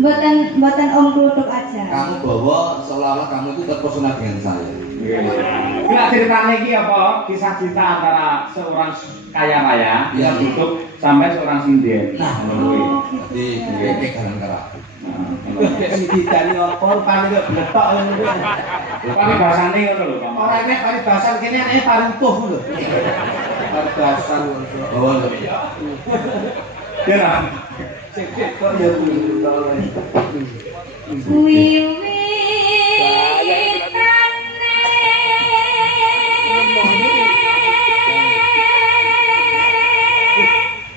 Buatan Om Klutuk aja. Kamu bawa seolah-olah kamu itu terpesona dengan saya. Kita ceritanya ini apa? Kisah cinta antara seorang kaya raya yang tutup sampai seorang sinden. Nah, jadi kayak galang kerak. Kayak si ditani apa rupane kok bletok ngono. Tapi bahasane ngono lho, Pak. Ora nek paribasan kene nek parintuh lho. Paribasan ngono. Oh, Ya. Sik kok ya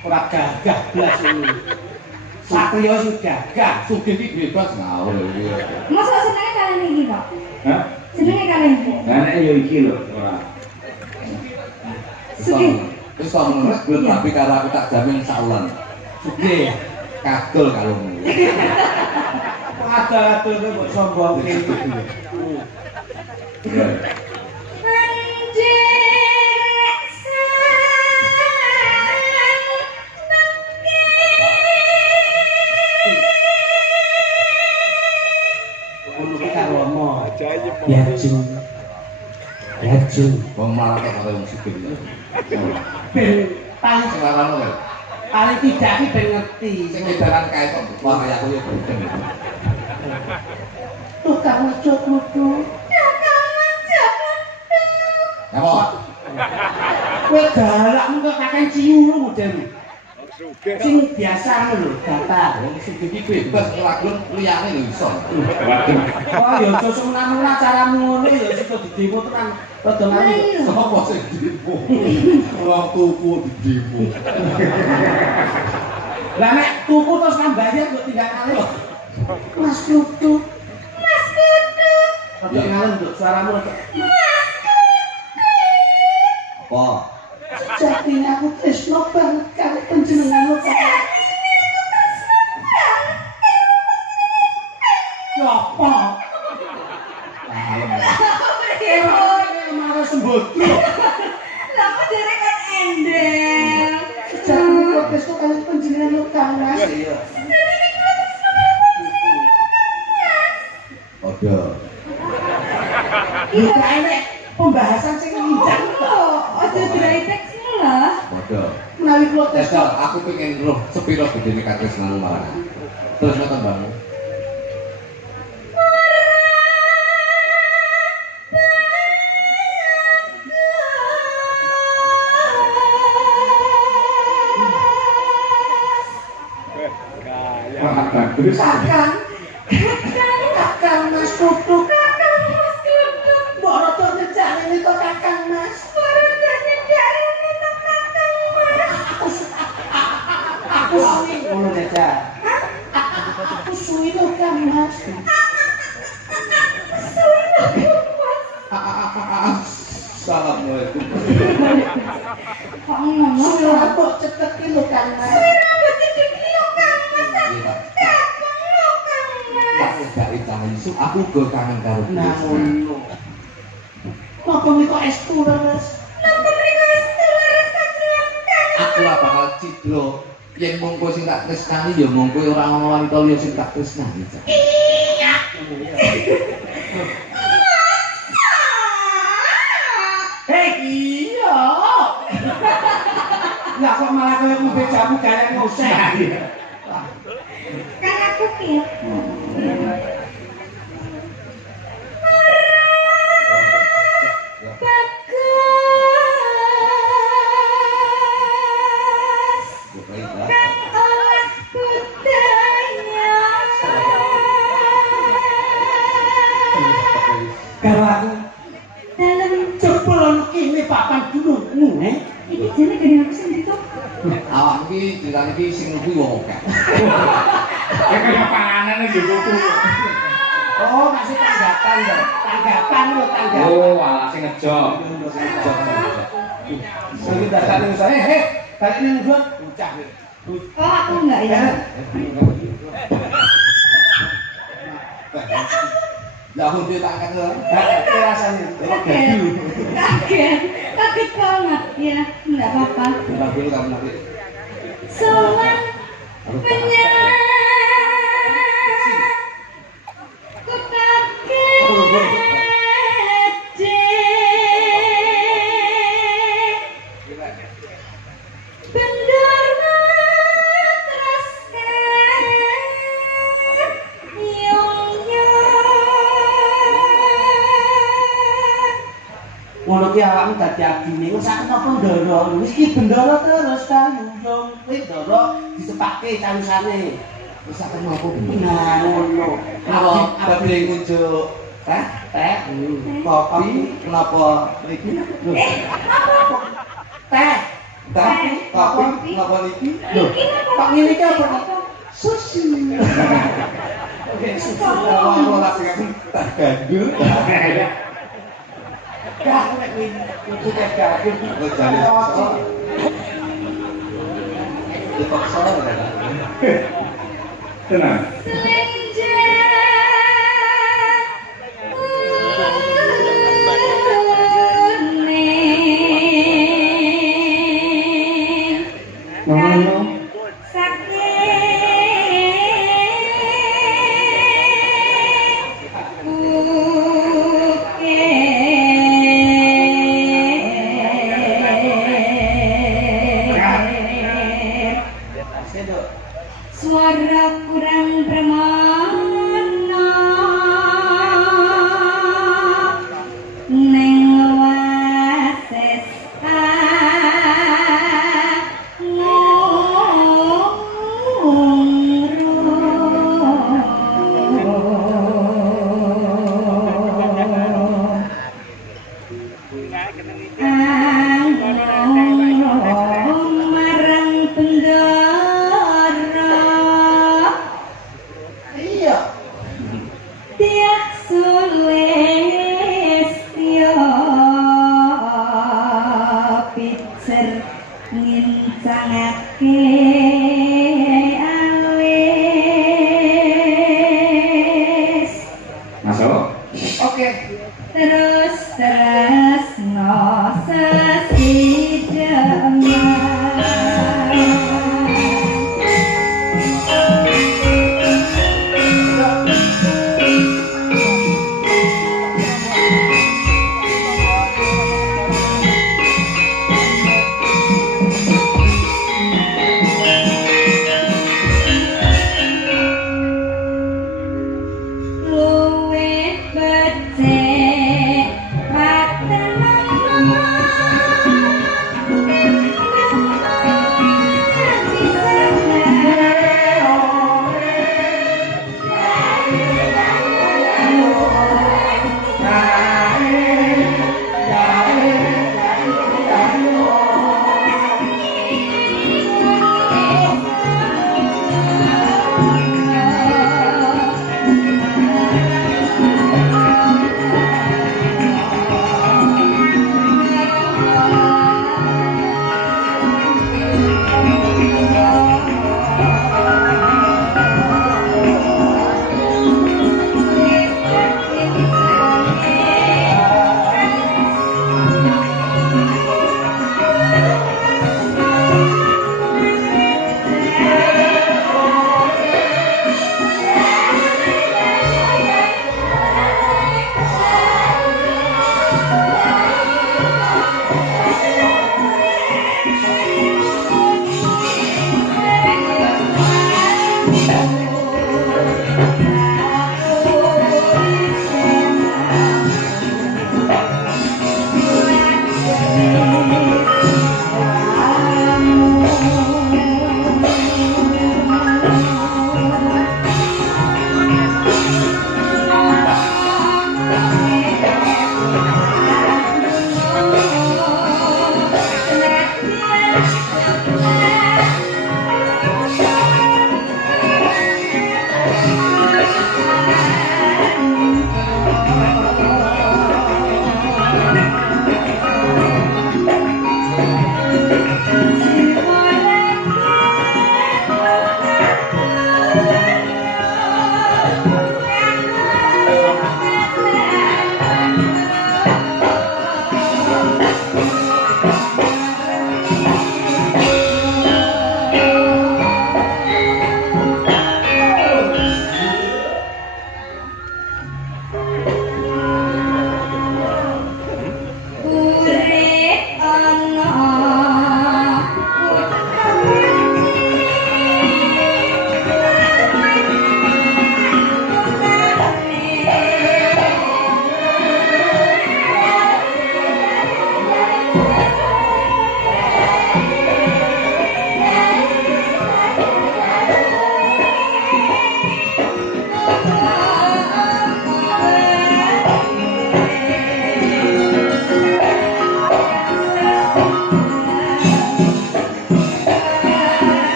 ora gagah blas ini. Satrio sudah gagah, sugih iki bebas ngawur iki. Masa senenge kalian iki, Pak? Hah? Senenge kalian iki. Lah nek yo iki lho, ora. Wis ngono gue tapi karo aku tak jamin saulan. sugih. Kadol kalungmu. Ada-ada kok sombong iki. Yaju. Wong malah kok karo wong sugih. Ben paling Selaran lho. paling tidak iki ben ngerti. Sing edaran kae kok wah kaya aku yo beden. Tukang wejo klutu. Apa? Kowe galakmu kok kakek ciu model. Sing biasa lho, datar. Wong sugih iki bebas ngelagun liyane lho iso. Oh ya aja semena-mena caramu ngono ya sik didemo tenan rada nganu. Sopo sing demo? Wong tuku didemo. Lah nek tuku terus nambahin kok tinggal ngalih. Mas Klutu. Mas Klutu. Rada ngalih nduk suaramu rada. Apa? Sejatinya aku tresno banget karo panjenengan kok. Apa? Marah sembodro. Lama dari kan endel. Sejatinya kok tresno karo panjenengan kang Mas. Iya. Oke. Iya enek pembahasan sing lincah kok. Ojo dry text lah. Oke. Menawi kula tes Tesal, aku pengen roh sepiro gedene katresnanmu marang. Terus ngoten, Bang. Terus kakang Mas Klutu. Kakang Mas Klutu. Mbok rada ngejak rene to kakang Mas. Aku suwi ngono jajal. Aku suwi to Kang Mas. Assalamualaikum. Kok ngomong Suwi apa cepet ki lho Kang Mas. Gak icahin su, aku go kangen karo Nah ngono. Napa mriko estu leres? aku ora bakal cidro. Yen mung kowe sing tak tresnani ya mung kowe ora ono wanita liya sing tak tresnani. Iya. Iya. Lah kok malah koyo ngombe jamu galen ngoseh. kan aku kira. Karo aku Dalam jebul kene papan dulurmu, iki jane gede aku sendiri tuh. Awak iki dilan iki sing kuwi wong akeh. kaya panganan iki kuku. Oh, masih tanggapan lho. Tanggapan lho, tanggapan. Oh, walah sing ngejo. Sing dasane saya, balik nang gua bocah. Oh, aku enggak ya. Lah aku dia tak angkat lho. Rasanya Kaget banget ya, enggak apa-apa. Bentar dulu kamu nanti. Sowan ki awakmu dadi adine wis sak napa ndara wis ki bendara terus kayu yo wis ndara disepake calusane Wis sak kenapa Bu? nah ngono Kenapa badhe ngunjuk teh? teh Kopi? Kenapa niki? lho teh Teh? Kopi? Kenapa niki? lho kok ngene iki apa sushi oke sushi Kalau ora sing teh gandul. gak nek iki teh gandul Wis jane iso. Dipaksa ya. Tenang. Ngono. Suara kurang bermakna neng wases marang penggara iya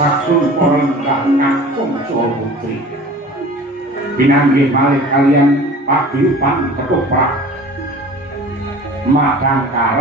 Sakun orang kakung Jawa Putri pinanggih malih kalian paguyuban ketoprak madang karo